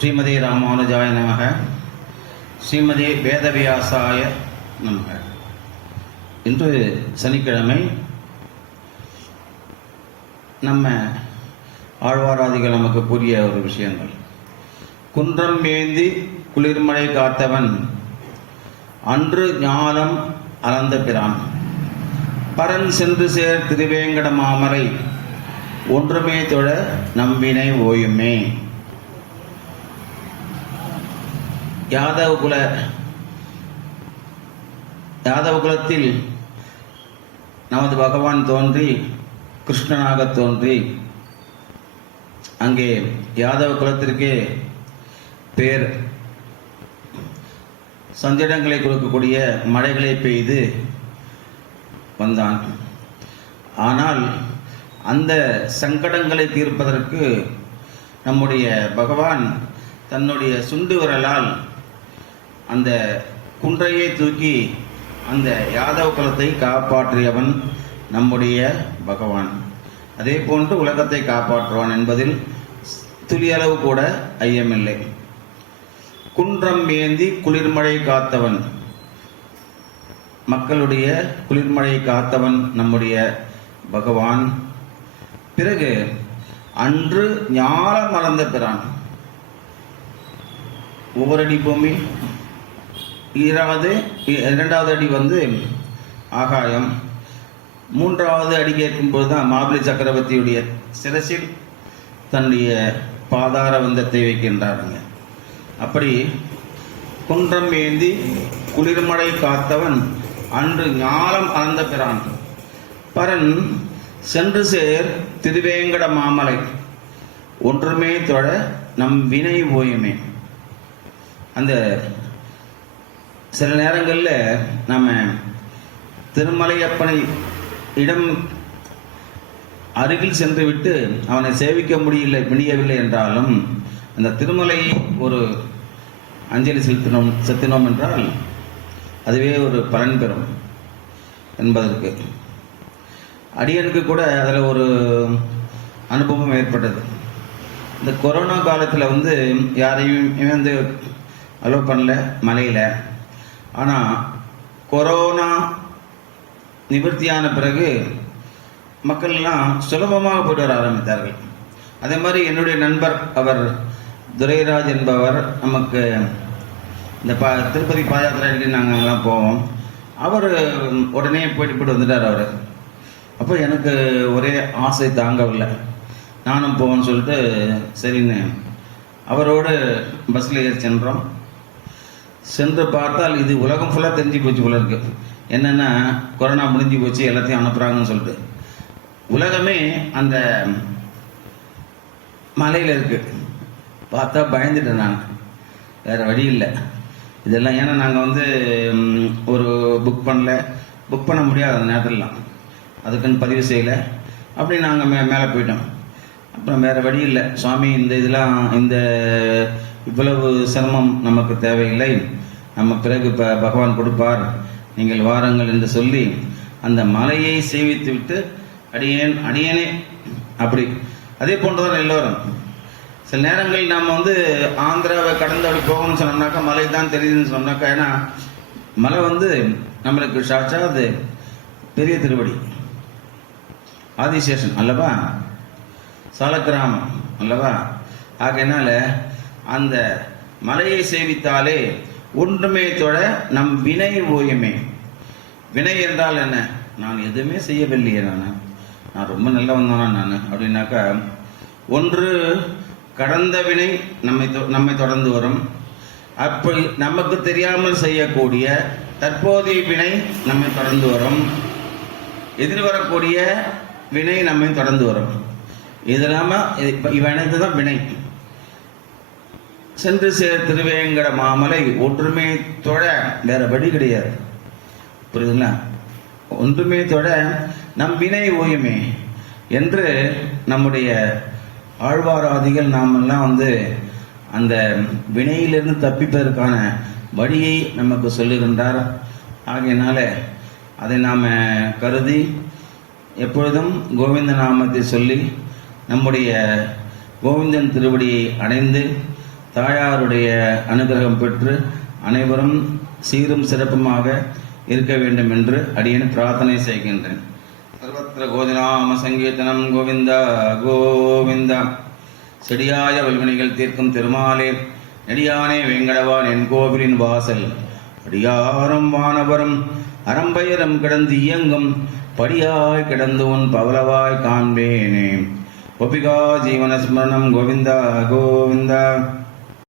ஸ்ரீமதி ராமானுஜாய நமக. ஸ்ரீமதி வேதவியாசாய நமக. இன்று சனிக்கிழமை நம்ம ஆழ்வாராதிகள் நமக்கு புரிய ஒரு விஷயங்கள். குன்றம் ஏந்தி குளிர்மழை காத்தவன் அன்று ஞானம் அளந்த பிரான். பரன் சென்று சேர் திருவேங்கட மாமரை ஒன்றுமே தொழ நம்பினை ஓயுமே. யாதவ குல யாதவ குலத்தில் நமது பகவான் தோன்றி கிருஷ்ணனாக தோன்றி அங்கே யாதவ குலத்திற்கே பேர் சந்திடங்களை கொடுக்கக்கூடிய மழைகளை பெய்து வந்தான். ஆனால் அந்த சங்கடங்களை தீர்ப்பதற்கு நம்முடைய பகவான் தன்னுடைய சுண்டு விரலால் அந்த குன்றையை தூக்கி அந்த யாதவ குலத்தை காப்பாற்றியவன் நம்முடைய பகவான். அதே போன்று உலகத்தை காப்பாற்றுவான் என்பதில் துளியளவு கூட ஐயமில்லை. குன்றம் ஏந்தி குளிர்மழை காத்தவன். மக்களுடைய குளிர்மழை காத்தவன் நம்முடைய பகவான். பிறகு அன்று ஞான மறந்த பிறான் ஒவ்வொரு அடி பூமி ஈராவது இ- இரண்டாவது அடி வந்து ஆகாயம். மூன்றாவது அடி கேட்கும்போது தான் மாபலி சக்கரவர்த்தியுடைய சிரசில் தன்னுடைய பாதார வந்தத்தை வைக்கின்றாருங்க. அப்படி குன்றம் ஏந்தி குளிர்மடை காத்தவன் அன்று ஞானம் அளந்த பிறான் பரன் சென்று சேர் திருவேங்கட மாமலை. ஒன்றுமே தொழ நம் வினை ஓயுமே. அந்த சில நேரங்களில் நம்ம திருமலையப்பனை இடம் அருகில் சென்று விட்டு அவனை சேவிக்க முடியல முடியவில்லை என்றாலும் அந்த திருமலையை ஒரு அஞ்சலி செலுத்தினோம் செலுத்தினோம் என்றால் அதுவே ஒரு பலன் பெறும் என்பதற்கு. அடியனுக்கு கூட அதில் ஒரு அனுபவம் ஏற்பட்டது. இந்த கொரோனா காலத்தில் வந்து யாரையும் வந்து அலோவ் பண்ணல மலையில். ஆனால் கொரோனா நிவர்த்தியான பிறகு மக்கள் எல்லாம் சுலபமாக போயிட்டு வர ஆரம்பித்தார்கள். அதே மாதிரி என்னுடைய நண்பர் அவர் துரைராஜ் என்பவர் நமக்கு இந்த பா திருப்பதி பாதயாத்திரை நாங்கள்லாம் நாங்கள் எல்லாம் போவோம். அவர் உடனே போயிட்டு போயிட்டு வந்துட்டார் அவர். அப்போ எனக்கு ஒரே ஆசை தாங்கவில்லை. நானும் போவோன்னு சொல்லிட்டு சரின்னு அவரோடு பஸ்ஸில் ஏறி சென்றோம். சென்று பார்த்தால் இது உலகம் ஃபுல்லாக தெரிஞ்சு போச்சு போல இருக்கு. என்னென்னா கொரோனா முடிஞ்சு போச்சு எல்லாத்தையும் அனுப்புகிறாங்கன்னு சொல்லிட்டு. உலகமே அந்த மலையில் இருக்கு. பார்த்தா பயந்துட்டேன் நான். வேறு வழி இல்லை. இதெல்லாம் ஏன்னா நாங்கள் வந்து ஒரு புக் பண்ணல. புக் பண்ண முடியாது அந்த நேரத்துலலாம். அதுக்குன்னு பதிவு செய்யலை. அப்படி நாங்கள் மே மேலே போயிட்டோம். அப்புறம் வேறு வழி இல்லை. சுவாமி இந்த இதெல்லாம் இந்த இவ்வளவு சிரமம் நமக்கு தேவையில்லை. நம்ம பிறகு ப பகவான் கொடுப்பார். நீங்கள் வாருங்கள் என்று சொல்லி அந்த மலையை சேவித்து விட்டு அடியேன் அடியேனே அப்படி. அதே போன்றுதான் எல்லோரும். சில நேரங்களில் நாம் வந்து ஆந்திராவை கடந்து அப்படி போகணும்னு சொன்னோம்னாக்கா மலை தான் தெரியுதுன்னு சொன்னாக்கா ஏன்னா மலை வந்து நம்மளுக்கு சாட்சாத் பெரிய திருவடி. ஆதிசேஷன் அல்லவா? சாலக்கிராமம் அல்லவா? ஆகையினால அந்த மலையை சேவித்தாலே ஒன்றுமே தொட நம் வினை ஓயமே. வினை என்றால் என்ன? நான் எதுவுமே செய்யவில்லையே நான். நான் ரொம்ப நல்லவன் தானா நான். அப்படின்னாக்கா ஒன்று கடந்த வினை நம்மை தொ- நம்மை தொடர்ந்து வரும். அப்படி நமக்கு தெரியாமல் செய்யக்கூடிய தற்போதைய வினை நம்மை தொடர்ந்து வரும். எதிர்வரக்கூடிய வினை நம்மை தொடர்ந்து வரும். இது இல்லாமல் இப்போ அனைத்து தான் வினை. சென்று சேர் திருவேங்கட மாமலை ஒன்றுமே தொழ வேற வழி கிடையாது. புரியுதுங்களா? ஒன்றுமே தொட நம் வினை ஓயுமே என்று நம்முடைய ஆழ்வாராதிகள் நாமெல்லாம் வந்து அந்த வினையிலிருந்து தப்பிப்பதற்கான வழியை நமக்கு சொல்லுகின்றார். ஆகையினால அதை நாம் கருதி எப்பொழுதும் கோவிந்த நாமத்தை சொல்லி நம்முடைய கோவிந்தன் திருவடியை அடைந்து தாயாருடைய அனுகிரகம் பெற்று அனைவரும் சீரும் சிறப்புமாக இருக்க வேண்டும் என்று அடியேன் பிரார்த்தனை செய்கின்றேன். சர்வத்திர கோதிநாம சங்கீர்த்தனம் கோவிந்தா கோவிந்தா. செடியாய வல்வினைகள் தீர்க்கும் திருமாலே நெடியானே வேங்கடவான் என் கோவிலின் வாசல். அடியாரும் வானவரும் அறம்பயரம் கிடந்து இயங்கும் படியாய் கிடந்து உன் பவலவாய் காண்பேனே. கோபிகா ஜீவன ஸ்மரணம் கோவிந்தா கோவிந்தா.